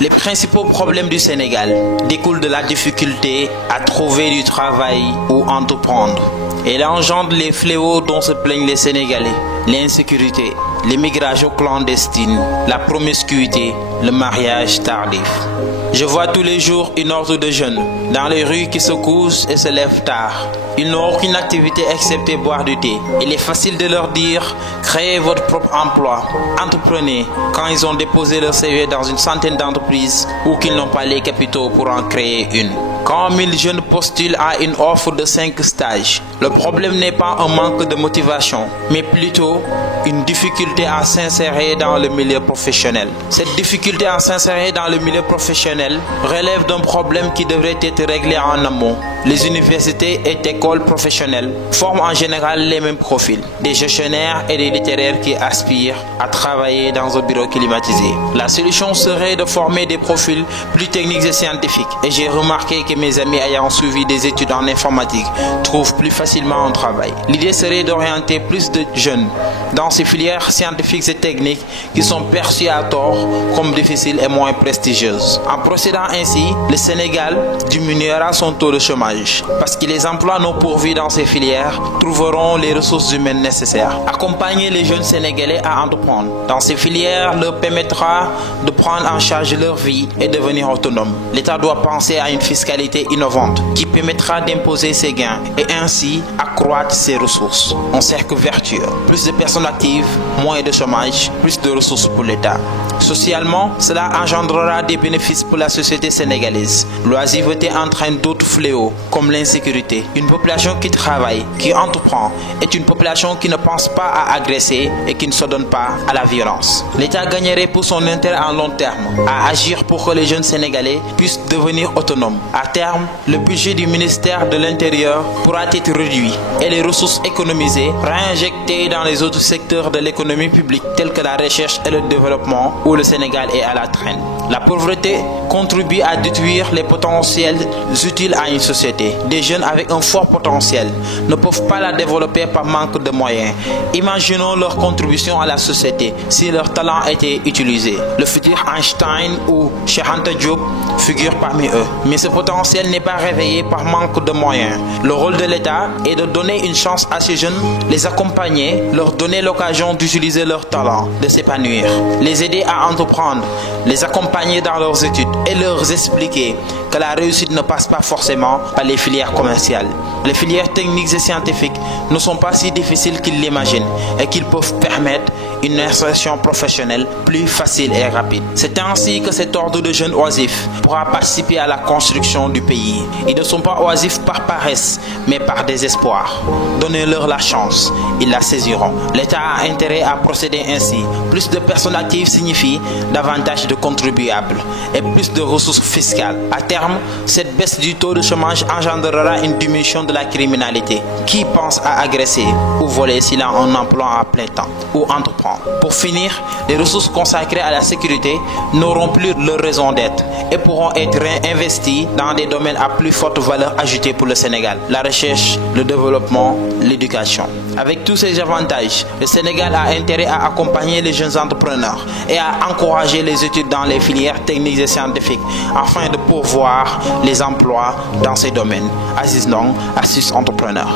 Les principaux problèmes du Sénégal découlent de la difficulté à trouver du travail ou entreprendre. Elle engendre les fléaux dont se plaignent les Sénégalais: l'insécurité, l'immigration clandestine, la promiscuité, le mariage tardif. Je vois tous les jours une horde de jeunes dans les rues qui se couchent et se lèvent tard. Ils n'ont aucune activité excepté boire du thé. Il est facile de leur dire: créez votre propre emploi, entreprenez, quand ils ont déposé leur CV dans une centaine d'entreprises ou qu'ils n'ont pas les capitaux pour en créer une. Quand 1000 jeunes postulent à une offre de 5 stages, le problème n'est pas un manque de motivation, mais plutôt une difficulté à s'insérer dans le milieu professionnel. Cette difficulté à s'insérer dans le milieu professionnel relève d'un problème qui devrait être réglé en amont. Les universités et écoles professionnelles forment en général les mêmes profils: des gestionnaires et des littéraires qui aspirent à travailler dans un bureau climatisé. La solution serait de former des profils plus techniques et scientifiques. Et j'ai remarqué que mes amis ayant suivi des études en informatique trouvent plus facilement un travail. L'idée serait d'orienter plus de jeunes dans ces filières scientifiques et techniques qui sont perçues à tort comme difficiles et moins prestigieuses. En procédant ainsi, le Sénégal diminuera son taux de chômage parce que les emplois non pourvus dans ces filières trouveront les ressources humaines nécessaires. Accompagner les jeunes Sénégalais à entreprendre dans ces filières leur permettra de prendre en charge leur vie et devenir autonome. L'État doit penser à une fiscalité innovante qui permettra d'imposer ses gains et ainsi accroître ses ressources. Un cercle vertueux: plus de personnes actives, moins de chômage, plus de ressources pour l'État. Socialement, cela engendrera des bénéfices pour la société sénégalaise. L'oisiveté entraîne d'autres fléaux comme l'insécurité. Une population qui travaille, qui entreprend, est une population qui ne pense pas à agresser et qui ne se donne pas à la violence. L'État gagnerait pour son intérêt à long terme à agir pour que les jeunes Sénégalais puissent devenir autonomes. À terme, le budget du ministère de l'Intérieur pourra être réduit et les ressources économisées réinjectées dans les autres secteurs de l'économie publique tels que la recherche et le développement où le Sénégal est à la traîne. La pauvreté contribue à détruire les potentiels utiles à une société. Des jeunes avec un fort potentiel ne peuvent pas la développer par manque de moyens. Imaginons leur contribution à la société si leur talent était utilisé. Le futur Einstein ou Cheikh Anta Diop figure parmi eux. Mais ce potentiel n'est pas réveillé par manque de moyens. Le rôle de l'État est de donner une chance à ces jeunes, les accompagner, leur donner l'occasion d'utiliser leur talent, de s'épanouir, les aider à entreprendre, les accompagner dans leurs études et leur expliquer que la réussite ne passe pas forcément par les filières commerciales. Les filières techniques et scientifiques ne sont pas si difficiles qu'ils l'imaginent et qu'ils peuvent permettre une insertion professionnelle plus facile et rapide. C'est ainsi que cet ordre de jeunes oisifs pourra participer à la construction du pays. Ils ne sont pas oisifs par paresse, mais par désespoir. Donnez-leur la chance, ils la saisiront. L'État a intérêt à procéder ainsi. Plus de personnes actives signifie davantage de contribuables et plus de ressources fiscales. À terme, cette baisse du taux de chômage engendrera une diminution de la criminalité. Qui pense à agresser ou voler s'il a un emploi à plein temps ou entreprendre? Pour finir, les ressources consacrées à la sécurité n'auront plus leur raison d'être et pourront être réinvesties dans des domaines à plus forte valeur ajoutée pour le Sénégal: la recherche, le développement, l'éducation. Avec tous ces avantages, le Sénégal a intérêt à accompagner les jeunes entrepreneurs et à encourager les études dans les filières techniques et scientifiques afin de pourvoir les emplois dans ces domaines. Aziz Ndong, Astuce Entrepreneur.